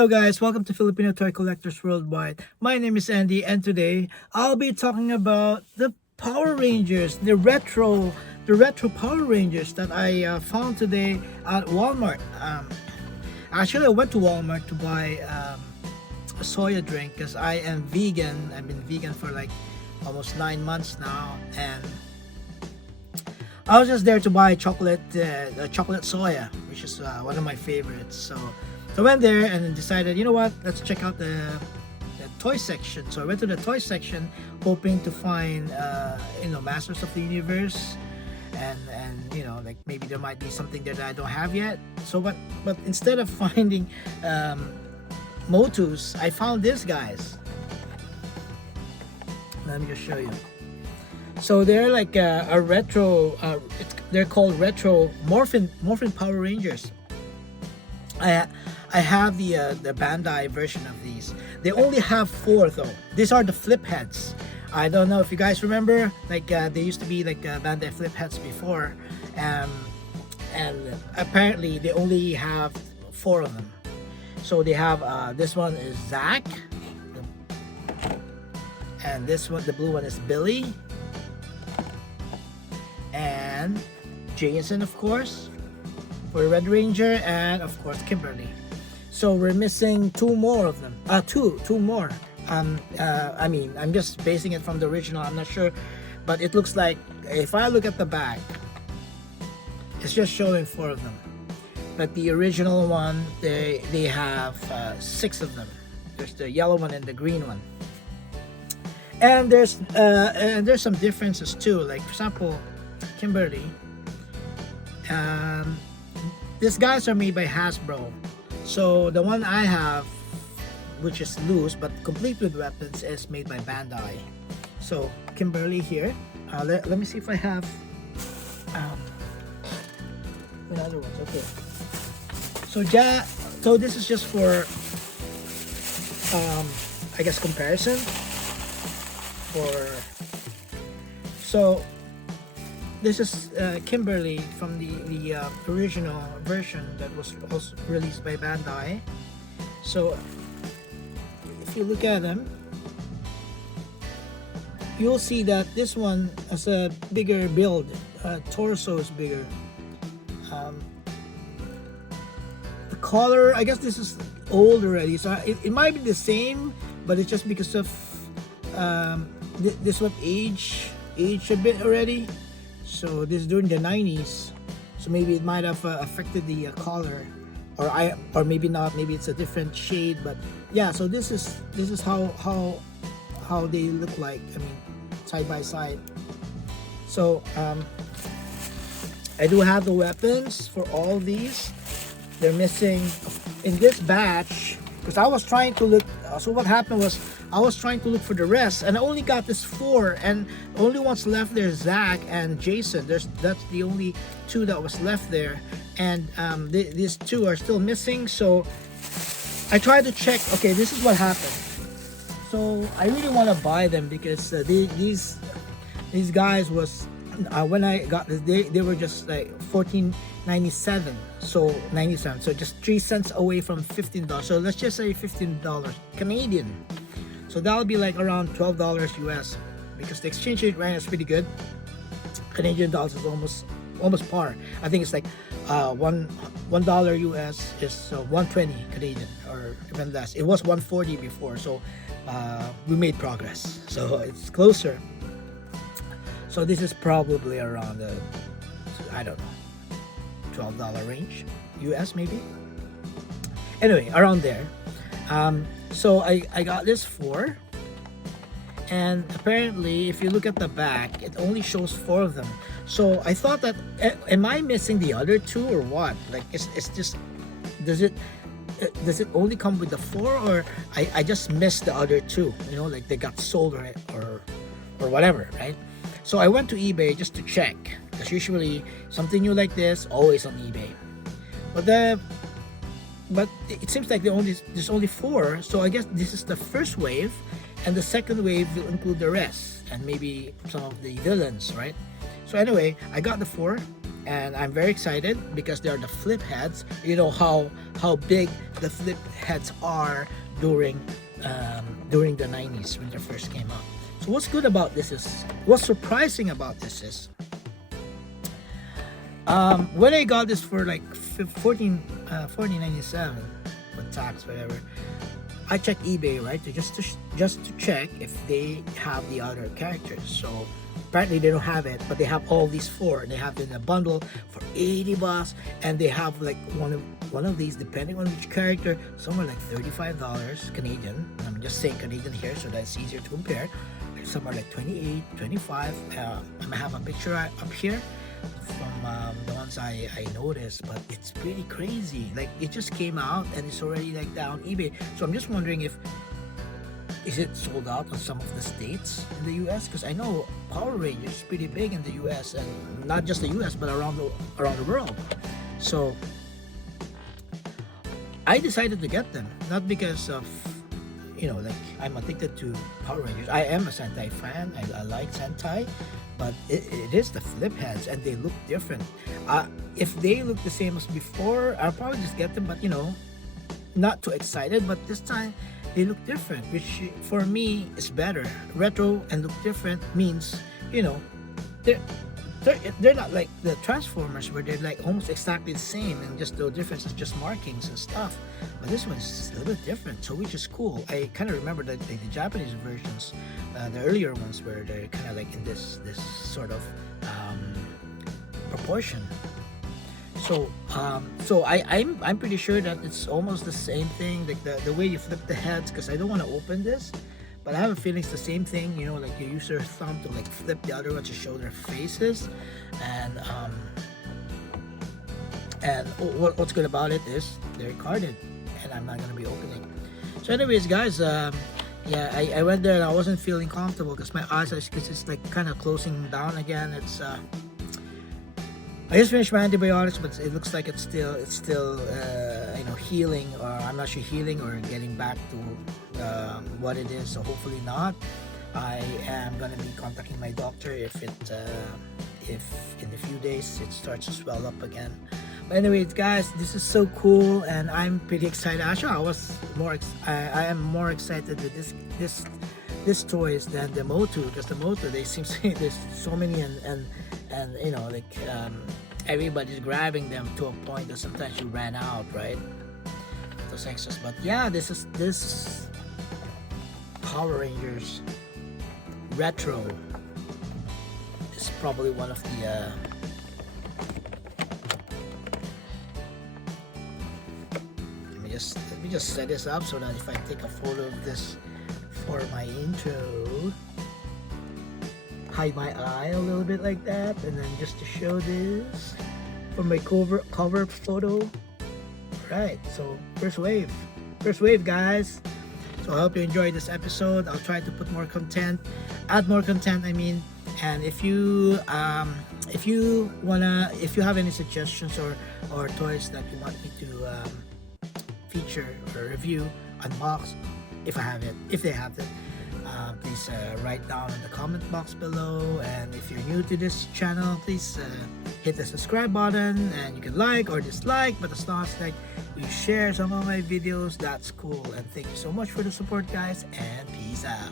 Hello guys, welcome to Filipino Toy Collectors Worldwide. My name is Andy and today I'll be talking about the Power Rangers, the retro Power Rangers that I found today at Walmart. Actually, I went to Walmart to buy a soya drink because I am vegan. I've been vegan for like almost 9 months now, and I was just there to buy chocolate soya, which is one of my favorites. So I went there and then decided, you know what, let's check out the toy section. So I went to the toy section hoping to find Masters of the Universe, and like maybe there might be something there that I don't have yet. So but instead of finding Motus, I found these guys. Let me just show you. So they're like a retro. They're called retro Morphin Power Rangers. I have the Bandai version of these. They only have 4 though. These are the Flipheads. I don't know if you guys remember. Like they used to be like Bandai Flipheads before, and apparently they only have 4 of them. So they have this one is Zach, and this one, the blue one, is Billy, and Jason, of course, for Red Ranger, and of course Kimberly. So we're missing 2 more of them. Two more. I mean, I'm just basing it from the original. I'm not sure, but it looks like if I look at the back, it's just showing 4 of them. But the original one, they have 6 of them. There's the yellow one and the green one. And there's some differences too. Like for example, Kimberly. These guys are made by Hasbro. So the one I have, which is loose but complete with weapons, is made by Bandai. So Kimberly here. Let me see if I have the other ones. Okay. So this is just for I guess comparison. So this is Kimberly from the original version that was also released by Bandai. So if you look at them, you'll see that this one has a bigger build. Torso is bigger. The color, I guess this is old already, so it might be the same, but it's just because of this one aged a bit already. So this is during the 90s, so maybe it might have affected the color, or maybe not. Maybe it's a different shade. But yeah, so this is how they look like. I mean, side by side. So I do have the weapons for all these. They're missing in this batch because I was trying to look. So what happened was I was trying to look for the rest, and I only got this 4, and the only ones left there is Zach and Jason. That's the only 2 that was left there, and these 2 are still missing. So I tried to check. Okay, this is what happened. So I really want to buy them because these guys was when I got this, they were just like $14.97. So 97. So just 3 cents away from $15. So let's just say $15 Canadian. So that'll be like around $12 US, because the exchange rate right now is pretty good. Canadian dollars is almost par. I think it's like $1 US is 120 Canadian, or even less. It was 140 before, so we made progress. So it's closer. So this is probably around the, I don't know, $12 range US maybe. Anyway, around there. So I got this 4, and apparently if you look at the back, it only shows 4 of them. So I thought that, am I missing the other 2 or what? Like it's just, does it only come with the 4, or I just missed the other 2? Like they got sold or whatever, right? So I went to eBay just to check, because usually something new like this always on eBay. But it seems like there's only 4, so I guess this is the first wave, and the second wave will include the rest, and maybe some of the villains, right? So anyway, I got the 4, and I'm very excited because they are the Flipheads. You know how big the Flipheads are during the 90s when they first came out. So what's good about this is, what's surprising about this is, when I got this for like 14.97 with tax, whatever, I checked eBay, right, just to check if they have the other characters. So apparently they don't have it, but they have all these four. They have it in a bundle for 80 bucks, and they have like one of these, depending on which character, somewhere like $35 Canadian. I'm just saying Canadian here so that's easier to compare. Some are like 28, 25. I'm gonna have a picture up here from the ones I noticed, but it's pretty crazy. Like, it just came out and it's already like down eBay. So I'm just wondering if is it sold out in some of the states in the US, because I know Power Rangers is pretty big in the US, and not just the US but around the world. So I decided to get them, not because of, you know, like I'm addicted to Power Rangers. I am a Sentai fan. I like Sentai, but it is the Flipheads, and they look different. If they look the same as before, I'll probably just get them, but you know, not too excited. But this time they look different, which for me is better. Retro and look different means, you know, they're not like the Transformers where they're like almost exactly the same, and just the difference is just markings and stuff. But this one's a little bit different, so which is cool. I kind of remember that the Japanese versions, the earlier ones, where they're kind of like in this sort of proportion. So I'm pretty sure that it's almost the same thing, like the way you flip the heads, because I don't want to open this, but I have a feeling it's the same thing. You know, like you use your thumb to like flip the other one to show their faces, and what's good about it is they're carded, and I'm not gonna be opening. So anyways, guys, yeah, I went there and I wasn't feeling comfortable because my eyes are, because it's like kind of closing down again. It's I just finished my antibiotics, but it looks like it's still you know, healing, or I'm not sure, healing or getting back to what it is. So hopefully not. I am gonna be contacting my doctor if in a few days it starts to swell up again. But anyways, guys, this is so cool, and I'm pretty excited. Actually, I am more excited with this toys than the Motu, because the Motu, they seem to, there's so many, and you know, like everybody's grabbing them to a point that sometimes you ran out, right? Those extras. But yeah, this Power Rangers Retro is probably one of the let me just set this up so that if I take a photo of this for my intro, hide my eye a little bit like that, and then just to show this for my cover photo. Right, so first wave guys. So I hope you enjoyed this episode. I'll try to put more content, add more content, I mean. And if you have any suggestions or toys that you want me to feature or review, unbox, if they have it, please write down in the comment box below. And if you're new to this channel, please hit the subscribe button, and you can like or dislike, but as long as like you share some of my videos, that's cool. And thank you so much for the support, guys, and peace out.